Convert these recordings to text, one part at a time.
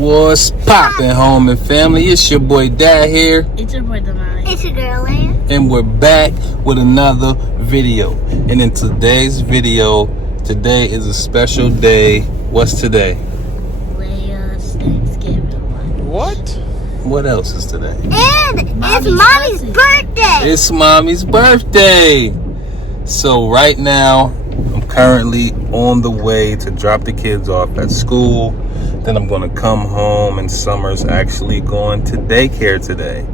What's poppin', home and family? It's your boy Dad here. It's your boy Damari. It's your girl Leia. And we're back with another video. And in today's video, today is a special day. What's today? Leia's Thanksgiving. What? What else is today? And it's Mommy's birthday. It's Mommy's birthday. So right now, I'm currently on the way to drop the kids off at school. Then I'm going to come home, and Summer's actually going to daycare today.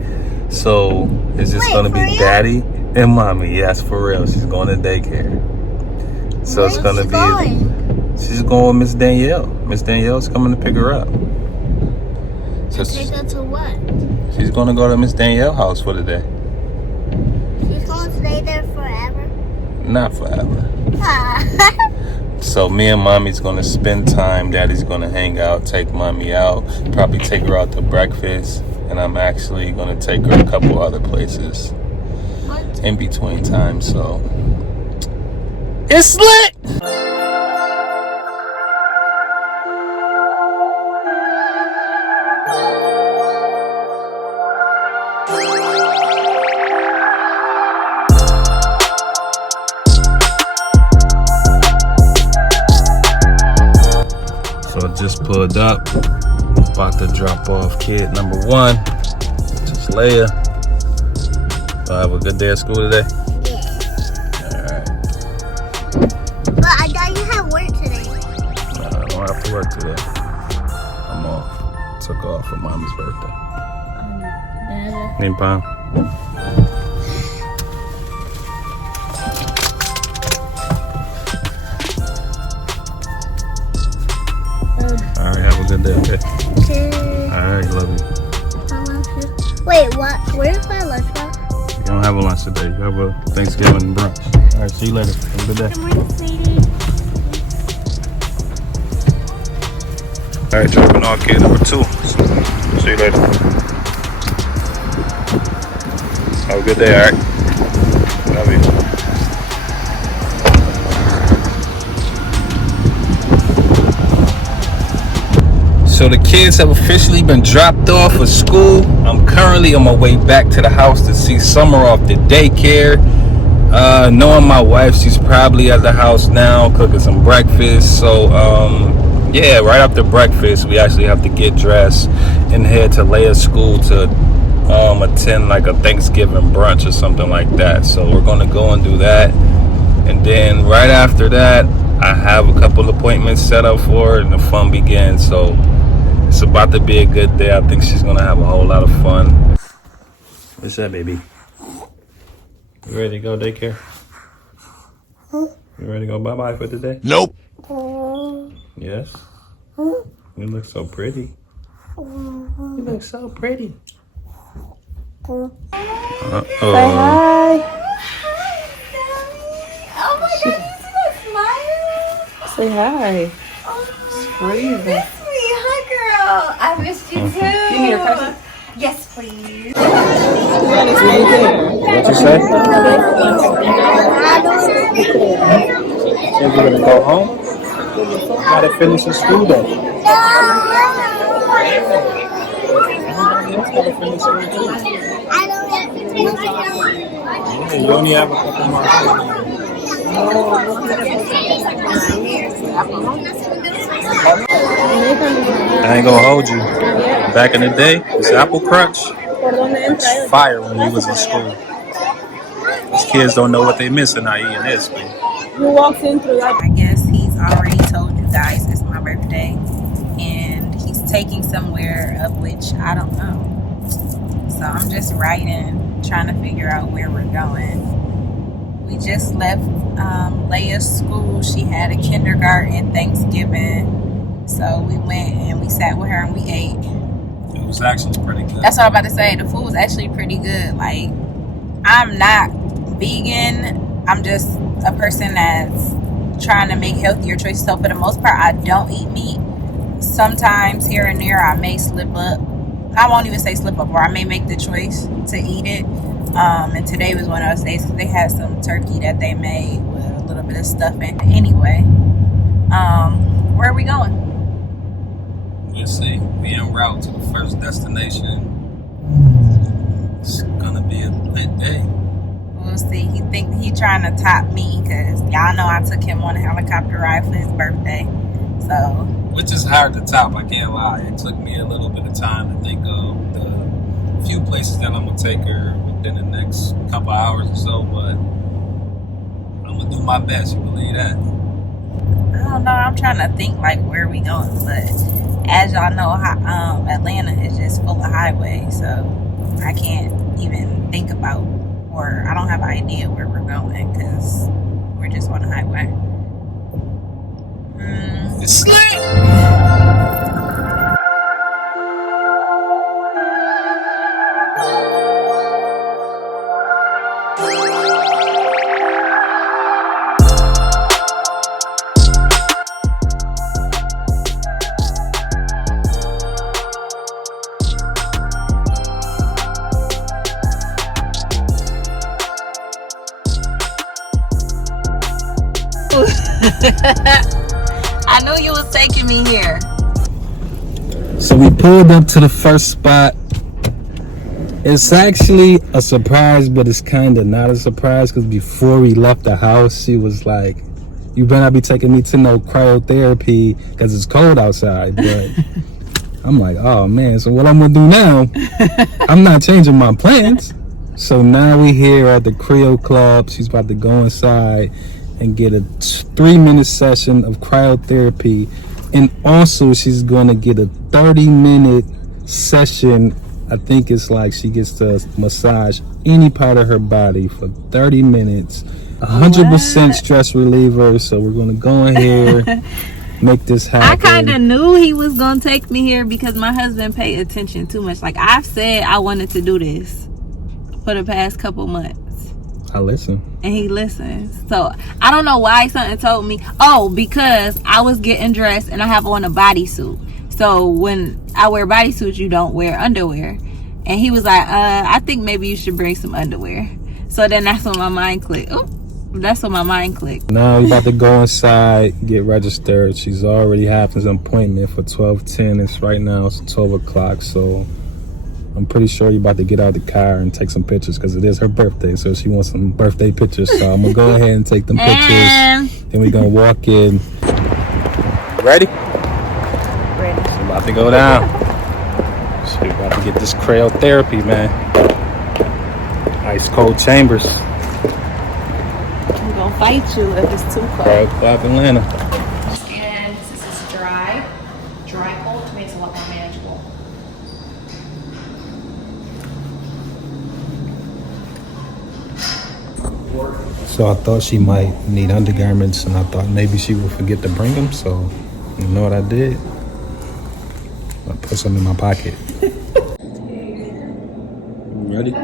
So it's just going to be real? Daddy and Mommy. Yes, for real. She's going to daycare. So Where's it's going to she be... going? She's going with Miss Danielle. Miss Danielle's coming to pick her up. So Take her to what? she's going to go to Miss Danielle's house for the day. She's going to stay there forever. Not forever. Ah. So me and Mommy's gonna spend time. Daddy's gonna hang out, take Mommy out, probably take her out to breakfast, and I'm actually gonna take her a couple other places in between time. So it's lit. So I just pulled up, about to drop off kid number one, just Leia. So have a good day at school today? Yeah. Alright. But I thought you had work today. I don't have to work today. I'm off. Took off for Mommy's birthday. Need Pam? Alright, have a good day, okay? Okay. Alright, love you. I love you. Wait, what? Where's my lunchbox? You don't have a lunch today. You have a Thanksgiving brunch. Alright, see you later. Have a good day. Good morning, sweetie. Alright, dropping off kid number two. See you later. Have a good day, alright? Love you. So the kids have officially been dropped off for school. I'm currently on my way back to the house to see Summer off to daycare. Knowing my wife, she's probably at the house now cooking some breakfast. So yeah, right after breakfast, we actually have to get dressed and head to Leia's school to attend like a Thanksgiving brunch or something like that. So we're gonna go and do that, and then right after that, I have a couple appointments set up for her, and the fun begins. So it's about to be a good day. I think she's gonna have a whole lot of fun. What's that, baby? You ready to go daycare? You ready to go bye-bye for today? Nope. Yes? You look so pretty. You look so pretty. Uh-oh. Hi. Oh my goodness, you look smiling. Say hi. Oh, Breathe. that's sweet. Hi, girl. I missed you too. Give me your present. Yes, please. What you say? Said you're gonna go home? Gotta finish your school day. Gotta finish school too. I don't have to take my Yeah, you only have a couple more I ain't gonna hold you. Back in the day, this Apple Crunch, it's fire when we was in school. These kids don't know what they missing not eating this, man. You walked in through that. I guess he's already told you guys it's my birthday, and he's taking somewhere of which I don't know. So I'm just writing, trying to figure out where we're going. We just left Leia's school. She had a kindergarten Thanksgiving, so we went and we sat with her and we ate. It was actually pretty good. That's what I'm about to say. The food was actually pretty good. Like, I'm not vegan. I'm just a person that's trying to make healthier choices. So for the most part, I don't eat meat. Sometimes here and there, I may slip up. I won't even say slip up, or I may make the choice to eat it. And today was one of those days because they had some turkey that they made with a little bit of stuffing. Anyway, where are we going? We'll see. We en route to the first destination. It's gonna be a lit day. We'll see. He trying to top me because y'all know I took him on a helicopter ride for his birthday. So, which is hard to top, I can't lie. It took me a little bit of time to think of the few places that I'm gonna take her within the next couple hours or so, but I'm gonna do my best, you believe that? I don't know. I'm trying to think like where we going, but as y'all know, Atlanta is just full of highways, so I can't even think about, or I don't have an idea where we're going because we're just on a highway. It's slick! I knew you was taking me here. So we pulled up to the first spot. It's actually a surprise, but it's kind of not a surprise because before we left the house, she was like, "You better not be taking me to no cryotherapy because it's cold outside." But I'm like, "Oh man!" So what I'm gonna do now? I'm not changing my plans. So now we here at the Cryo Club. She's about to go inside and get a 3-minute session of cryotherapy, and also she's going to get a 30-minute session. I think it's like she gets to massage any part of her body for 30 minutes. 100% stress reliever. So we're going to go in here, make this happen. I kind of knew he was gonna take me here because my husband paid attention too much. Like I've said, I wanted to do this for the past couple months. I listen. And he listens. So I don't know why something told me. Oh, because I was getting dressed and I have on a bodysuit. So when I wear bodysuits, you don't wear underwear. And he was like, I think maybe you should bring some underwear. So then that's when my mind clicked. Oh, that's when my mind clicked. Now we're about to go inside, get registered. She's already having an appointment for 12:10. It's right now, it's 12 o'clock. So I'm pretty sure you're about to get out of the car and take some pictures because it is her birthday, so she wants some birthday pictures. So I'm gonna go ahead and take them pictures. Then we're gonna walk in. Ready? Ready. It's about to go down. So we're about to get this cryotherapy, man. Ice cold chambers. I'm gonna fight you if it's too cold. Cryo Club Atlanta. And this is dry cold makes it a lot more manageable. So I thought she might need undergarments, and I thought maybe she would forget to bring them. So you know what I did? I put some in my pocket. Ready?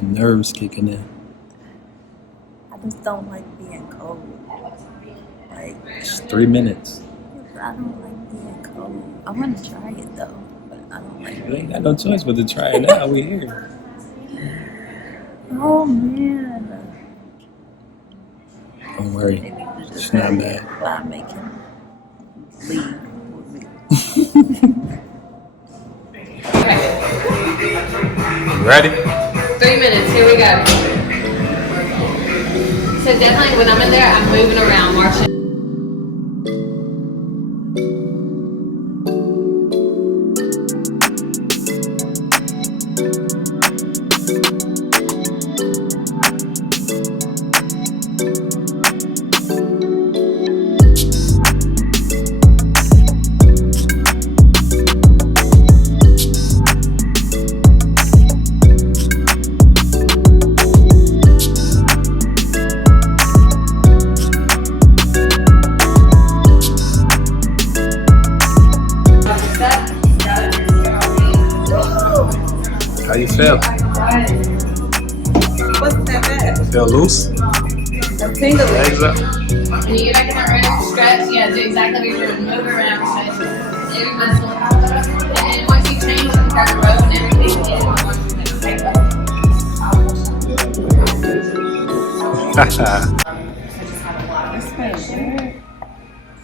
Nerves kicking in. I just don't like being cold. Like, It's 3 minutes. I don't like being cold. I want to try it though, but I don't like You ain't got no choice but to try it now. We here. Oh man. Don't worry. It's not bad. Why make him leave with me? Ready? 3 minutes, here we go. So definitely when I'm in there, I'm moving around, marching. How you feel? What's that bad? Feel loose? I'm tingling. Legs up. When you get back in that room, stretch, yeah, do exactly what you're doing. Move around, stretch every muscle. And then once you change and start rolling everything in,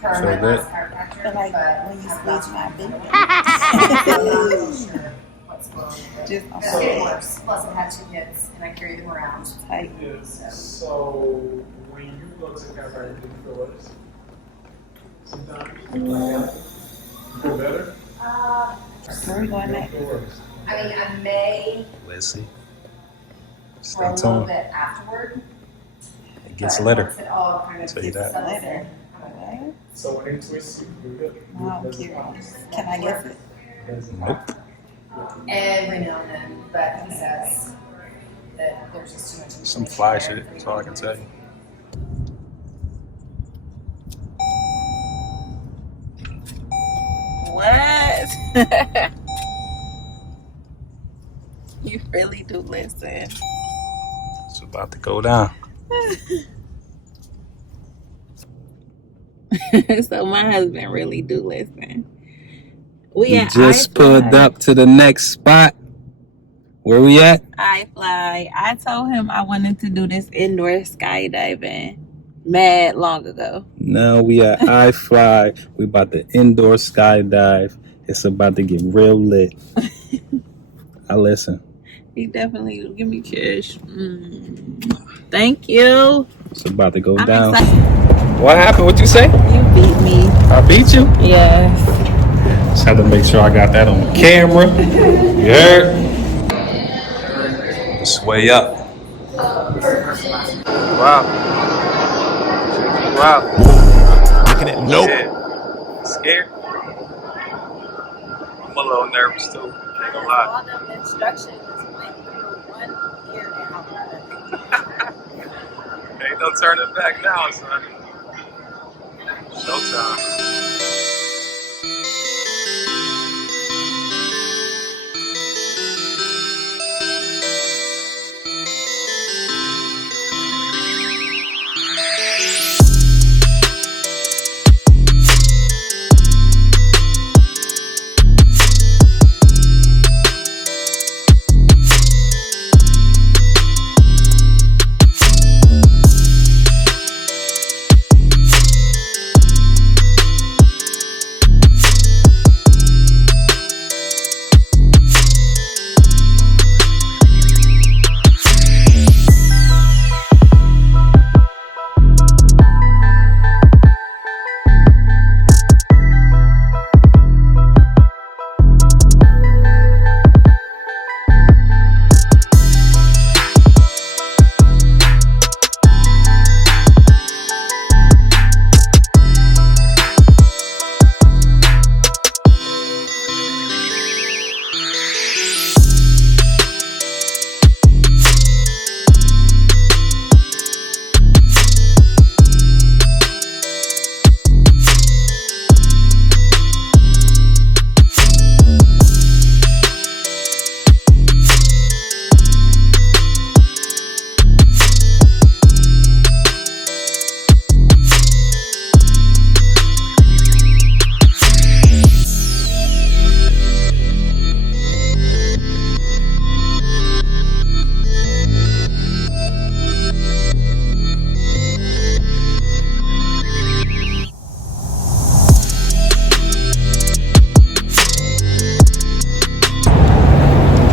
Feel good? feel like when you squeeze my booty. What's going on? Just Of course. Plus, I have 2 kids and I carry them around. tight. So when you go to campfire, do you feel worse? Sometimes you feel better? Where we going next? Feel worse. I mean, I may Let's see. for Stay a little tuned. bit afterward. It gets but litter. once it all kind of Tell you that. settles in, Litter. So when it twists you, you're good. Oh, I'm curious. Can I guess it? Nope. every now and then, but he says that there's just too much. Some information fly there shit. for That's you all I to can tell you. What? You really do listen. It's about to go down. So my husband really do listen. We at just pulled iFly. up to the next spot. Where we at? iFly. I told him I wanted to do this indoor skydiving mad long ago. Now we at iFly. We about to indoor skydive. It's about to get real lit. I listen. He definitely give me cash. Thank you. It's about to go I'm down. excited. What happened? What you say? You beat me. I beat you? Yes. Just had to make sure I got that on camera. You heard? It's way up. Wow. Wow. Looking at nope. Yeah. Scared? I'm a little nervous too. Ain't gonna lie. All them instructions went through 1 year and Ain't no turning back now, son. Showtime.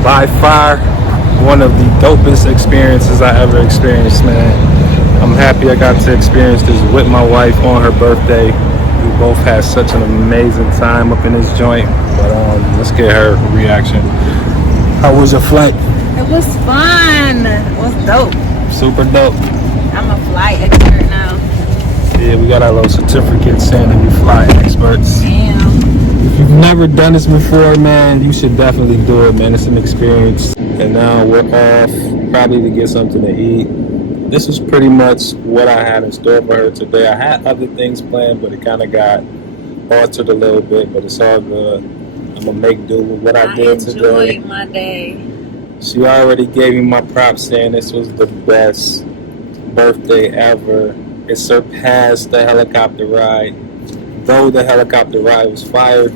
By far, one of the dopest experiences I ever experienced, man. I'm happy I got to experience this with my wife on her birthday. We both had such an amazing time up in this joint. But let's get her reaction. How was your flight? It was fun. It was dope. Super dope. I'm a flight expert now. Yeah, we got our little certificates saying that we fly experts. Damn. If you've never done this before, man, you should definitely do it, man. It's an experience. And now we're off, probably to get something to eat. This is pretty much what I had in store for her today. I had other things planned, but it kind of got altered a little bit, but it's all good. I'm gonna make do with what I did today. enjoyed my day. She already gave me my props saying this was the best birthday ever. It surpassed the helicopter ride. Though the helicopter ride was fired,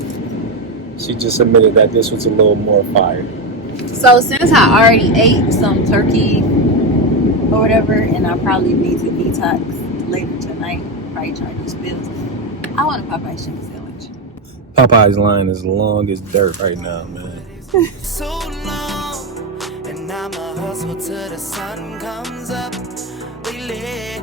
she just admitted that this was a little more fire. So since I already ate some turkey or whatever, and I probably need to detox later tonight, probably try these pills, I want a Popeye chicken sandwich. Popeye's line is long as dirt right now, man. So long, and I'ma hustle till the sun comes up. Lately,